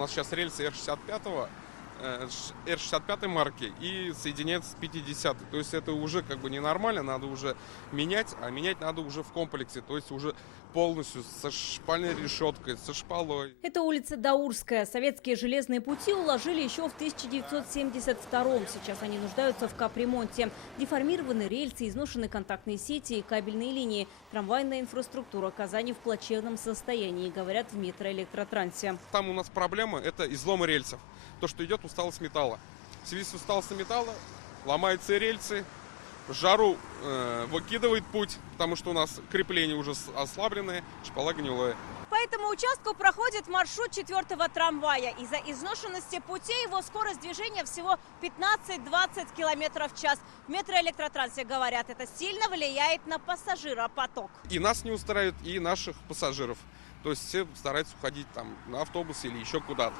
нас сейчас рельсы R65 марки и соединяется с 50. То есть это уже как бы ненормально, надо уже менять, а менять надо уже в комплексе, то есть уже полностью со шпальной решеткой, со шпалой. Это улица Даурская. Советские железные пути уложили еще в 1972-м. Сейчас они нуждаются в капремонте. Деформированы рельсы, изношены контактные сети и кабельные линии. Трамвайная инфраструктура Казани в плачевном состоянии, говорят в Метроэлектротрансе. Там у нас проблема – это изломы рельсов. То, что идет усталость металла. В связи с усталостью металла ломаются рельсы, в жару выкидывает путь, потому что у нас крепления уже ослабленные, шпала гнилая. По этому участку проходит маршрут 4-го трамвая. Из-за изношенности путей его скорость движения всего 15-20 км в час. В Метроэлектротрансе говорят, это сильно влияет на пассажиропоток. И нас не устраивает, и наших пассажиров. То есть все стараются уходить там на автобус или еще куда-то.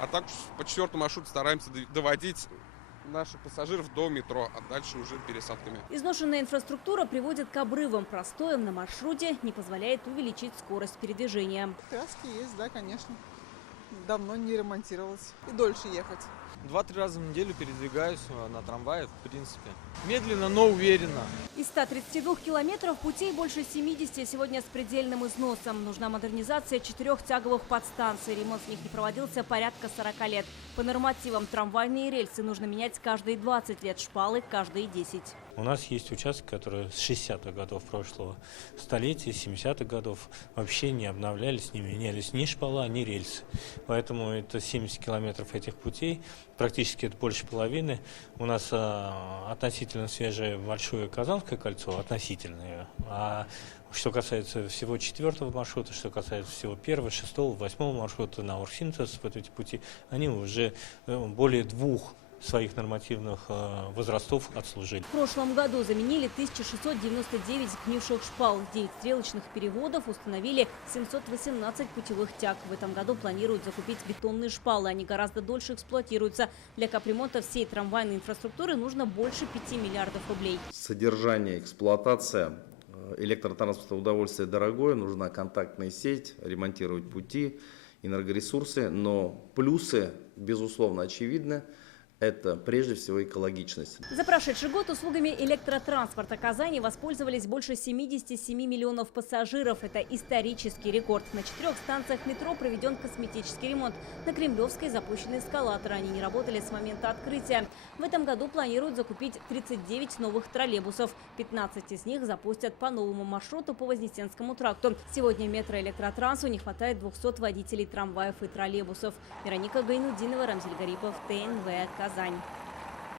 А так по 4-му маршруту стараемся доводить наших пассажиров до метро, а дальше уже пересадками. Изношенная инфраструктура приводит к обрывам. Простоем на маршруте не позволяет увеличить скорость передвижения. Краски есть, да, конечно. Давно не ремонтировалась. И дольше ехать. 2-3 раза в неделю передвигаюсь на трамвае, в принципе. Медленно, но уверенно. Из 132 километров путей больше 70 сегодня с предельным износом. Нужна модернизация 4 тяговых подстанций. Ремонт в них не проводился порядка 40 лет. По нормативам трамвайные рельсы нужно менять каждые 20 лет, шпалы каждые 10. У нас есть участки, которые с 60-х годов прошлого столетия, 70-х годов вообще не обновлялись, не менялись ни шпала, ни рельсы. Поэтому это 70 километров этих путей, практически это больше половины. У нас относительно свежее большое Казанское кольцо, относительное. А что касается всего 4-го маршрута, что касается всего 1-го, 6-го, 8-го маршрута на Орсинтез, вот эти пути, они уже более 2 своих нормативных возрастов отслужили. В прошлом году заменили 1699 сгнивших шпал, 9 стрелочных переводов, установили 718 путевых тяг. В этом году планируют закупить бетонные шпалы. Они гораздо дольше эксплуатируются. Для капремонта всей трамвайной инфраструктуры нужно больше 5 миллиардов рублей. Содержание, эксплуатация электротранспорта удовольствие дорогое, нужна контактная сеть, ремонтировать пути, энергоресурсы, но плюсы, безусловно, очевидны. Это прежде всего экологичность. За прошедший год услугами электротранспорта Казани воспользовались больше 77 миллионов пассажиров. Это исторический рекорд. На 4 станциях метро проведен косметический ремонт. На Кремлевской запущены эскалаторы. Они не работали с момента открытия. В этом году планируют закупить 39 новых троллейбусов. 15 из них запустят по новому маршруту по Вознесенскому тракту. Сегодня Метроэлектротрансу не хватает 200 водителей трамваев и троллейбусов. Вероника Гайнудинова, Рамзиль Гарипов, ТНВ, Казань.